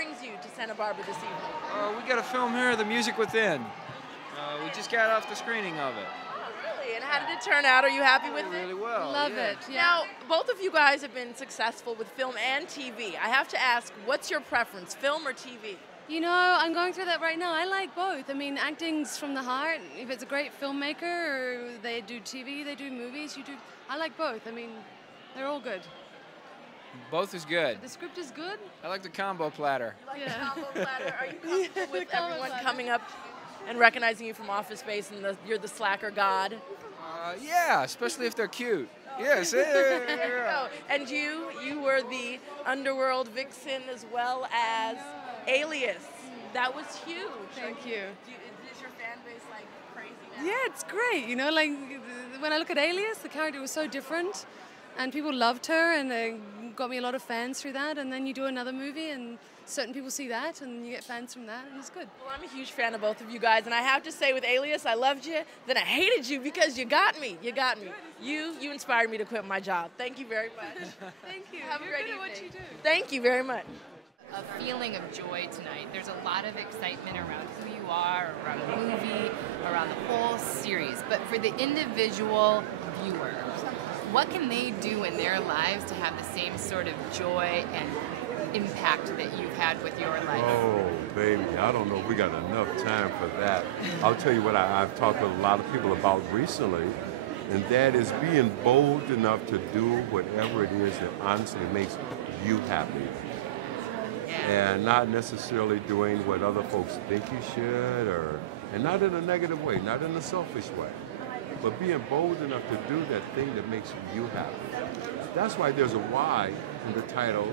brings you to Santa Barbara this evening? We got a film here, The Music Within. We just got off the screening of it. Oh, really? And how did it turn out? Are you happy with it? Really well. Love yeah. it. Yeah. Now, both of you guys have been successful with film and TV. I have to ask, what's your preference, film or TV? You know, I'm going through that right now. I like both. I mean, acting's from the heart. If it's a great filmmaker or they do TV, they do movies, you do. I like both. I mean, they're all good. Both is good. The script is good. I like the combo platter. You like Yeah. the combo platter? Are you comfortable with The combo everyone platter. coming up and recognizing you from Office Space and you're the slacker god? Yeah, especially if they're cute. Yes. Oh, and you were the underworld vixen as well as Alias. That was huge. Thank you. Is your fan base like crazy now? Yeah, it's great. You know, like when I look at Alias, the character was so different, and people loved her, and they got me a lot of fans through that. And then you do another movie, and certain people see that, and you get fans from that, and it's good. Well, I'm a huge fan of both of you guys, and I have to say with Alias, I loved you, then I hated you because you got me. You got me. You inspired me to quit my job. Thank you very much. Thank you. Have a You're great good at what evening. you do. Thank you very much. A feeling of joy tonight. There's a lot of excitement around who you are, around the movie, around the whole series. But for the individual viewer, what can they do in their lives to have the same sort of joy and impact that you've had with your life? Oh, baby, I don't know if we got enough time for that. I'll tell you what I've talked with a lot of people about recently, and that is being bold enough to do whatever it is that honestly makes you happy. And not necessarily doing what other folks think you should, and not in a negative way, not in a selfish way, but being bold enough to do that thing that makes you happy. That's why there's a why in the title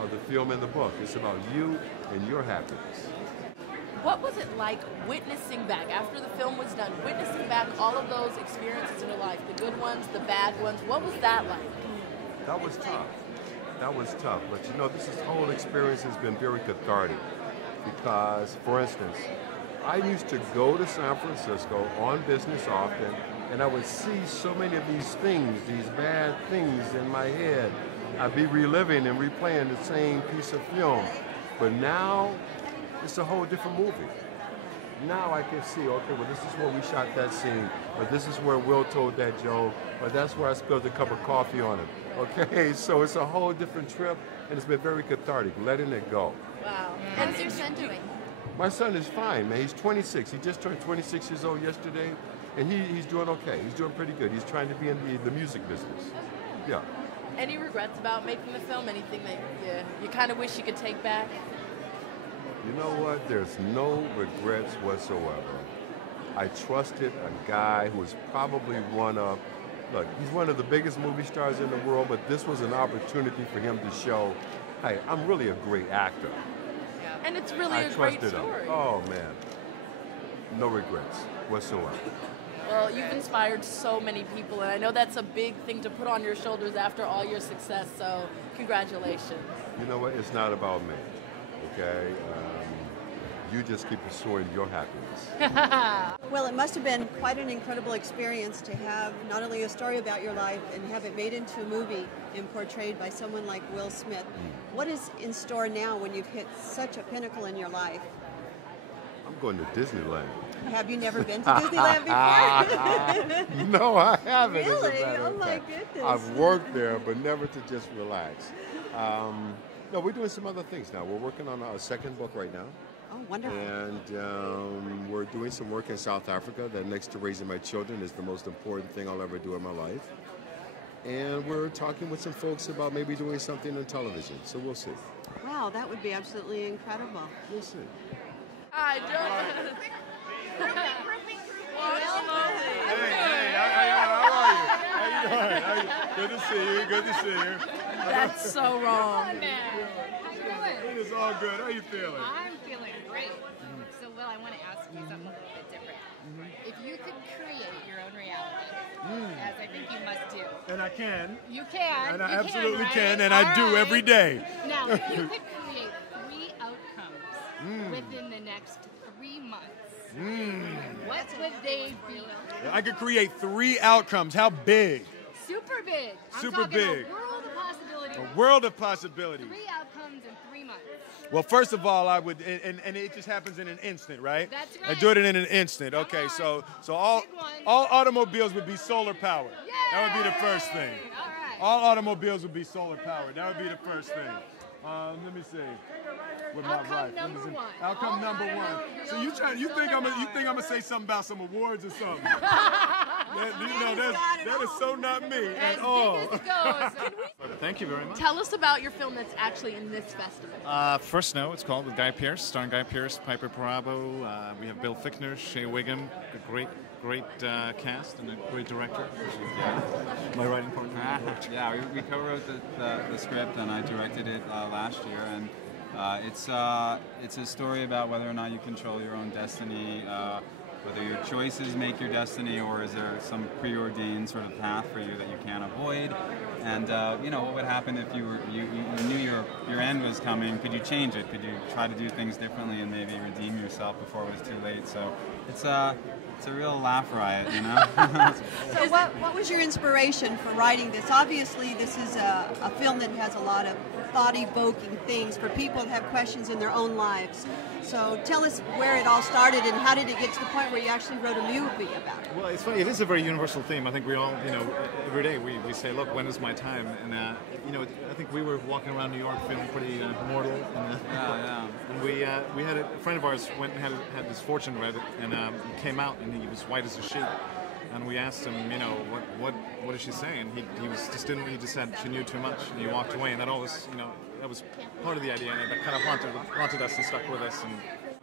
of the film and the book. It's about you and your happiness. What was it like witnessing back, after the film was done, witnessing back all of those experiences in your life, the good ones, the bad ones? What was that like? That was tough. That was tough. But you know, this whole experience has been very cathartic because, for instance, I used to go to San Francisco on business often, and I would see so many of these things, these bad things in my head. I'd be reliving and replaying the same piece of film. But now, it's a whole different movie. Now I can see, okay, well, this is where we shot that scene, or this is where Will told that joke, or that's where I spilled a cup of coffee on him. Okay, so it's a whole different trip, and it's been very cathartic, letting it go. Wow. How's your son doing? My son is fine, man. He's 26. He just turned 26 years old yesterday, and he's doing okay. He's doing pretty good. He's trying to be in the music business. Yeah. Any regrets about making the film? Anything that you kind of wish you could take back? You know what? There's no regrets whatsoever. I trusted a guy who is probably look, he's one of the biggest movie stars in the world, but this was an opportunity for him to show, hey, I'm really a great actor. And it's really I a great trusted him. story. Oh, man. No regrets whatsoever. Well, you've inspired so many people, and I know that's a big thing to put on your shoulders after all your success, so congratulations. You know what? It's not about me, okay? You just keep pursuing your happiness. Well, it must have been quite an incredible experience to have not only a story about your life and have it made into a movie and portrayed by someone like Will Smith. What is in store now when you've hit such a pinnacle in your life? I'm going to Disneyland. Have you never been to Disneyland before? No, I haven't. as a Really? matter of Oh, my fact. goodness. I've worked there, but never to just relax. No, we're doing some other things now. We're working on a second book right now. Oh, wonderful. And we're doing some work in South Africa that next to raising my children is the most important thing I'll ever do in my life. And we're talking with some folks about maybe doing something on television, so we'll see. Wow, that would be absolutely incredible. We'll see. I don't. Hey, how are you? Good to see you. Good to see you. That's so wrong. It is all good. How you feeling? I'm feeling great. So, Will, I want to ask you something a little bit different. If you could create your own reality, as I think you must do. And I can. You can. And I you absolutely right? can, and I do every day. Now, if you could create 3 outcomes within the next 3 months, what would they be? I could create 3 outcomes. How big? Super big. I'm Super talking big. A world of possibility. A world of possibilities. 3 outcomes in 3 months. Well, first of all, I would, and it just happens in an instant, right? That's I right. do it in an instant. Okay, so all automobiles would be solar powered. That would be the first thing. All right. All automobiles would be solar powered. That would be the first thing. Let me see. With my Outcome wife. number one. Outcome All number one. automobiles So you think I'm gonna say something about some awards or something? that is so not me at all. As big as it goes. Thank you very much. Tell us about your film that's actually in this festival. First Snow, it's called, with Guy Pearce, starring Guy Pearce, Piper Perabo. We have Bill Fichtner, Shea Wiggum, a great cast, and a great director. My writing partner. Yeah, we co-wrote the script, and I directed it last year, and it's a story about whether or not you control your own destiny, whether your choices make your destiny, or is there some preordained sort of path for you that you can't avoid, and you know, what would happen if you knew your end was coming? Could you change it? Could you try to do things differently and maybe redeem yourself before it was too late? So it's a real laugh riot, you know. So what was your inspiration for writing this? Obviously, this is a film that has a lot of thought-evoking things for people that have questions in their own lives. So tell us where it all started and how did it get to the point where you actually wrote a movie about it? Well, it's funny. It is a very universal theme. I think we all, you know, every day we say, look, when is my time? And, you know, I think we were walking around New York feeling pretty mortal. And, and we had a friend of ours went and had this fortune read it, and he came out and he was white as a sheet. And we asked him, you know, what is she saying? He just said she knew too much, and he walked away. And that always, you know, that was part of the idea, and that kind of haunted us and stuck with us. And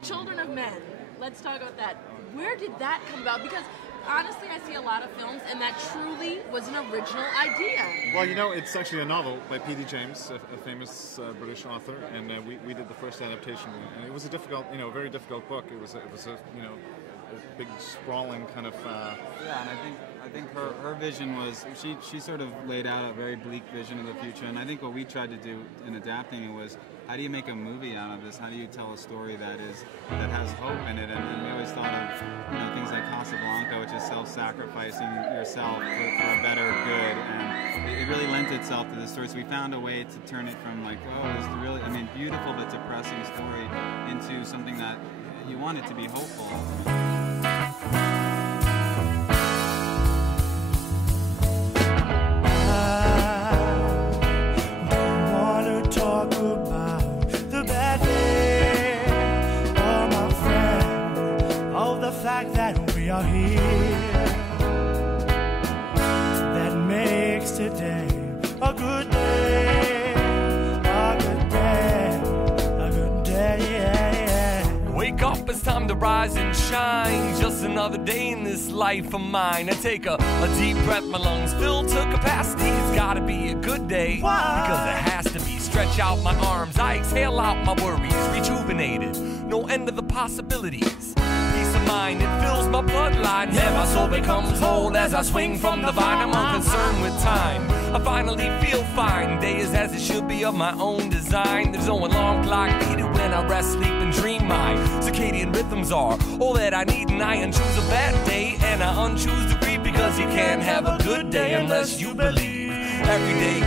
Children of Men. Let's talk about that. Where did that come about? Because honestly, I see a lot of films, and that truly was an original idea. Well, you know, it's actually a novel by P.D. James, a famous British author, and we did the first adaptation. And it was a difficult, you know, very difficult book. It was a you know, a big sprawling kind of. Yeah, and I think her vision was she sort of laid out a very bleak vision of the future, and I think what we tried to do in adapting it was, how do you make a movie out of this? How do you tell a story that has hope in it? And we always thought of, you know, things like Casablanca, which is self-sacrificing yourself for a better good, and it really lent itself to the story. So we found a way to turn it from like, oh, this really, I mean, beautiful but depressing story into something that you want it to be hopeful. That we are here, that makes today a good day, a good day, a good day, yeah. Wake up, it's time to rise and shine. Just another day in this life of mine. I take a deep breath, my lungs filled to capacity. It's gotta be a good day. Why? Because it has to be. Stretch out my arms, I exhale out my worries. Rejuvenated, no end to the possibilities. Mind, it fills my bloodline, yeah, my soul becomes whole as I swing from the vine. I'm unconcerned with time, I finally feel fine. Day is as it should be, of my own design. There's no alarm clock needed when I rest, sleep, and dream. My circadian rhythms are all that I need, and I unchoose a bad day, and I unchoose to grieve, because you can't have a good day unless you believe. Every day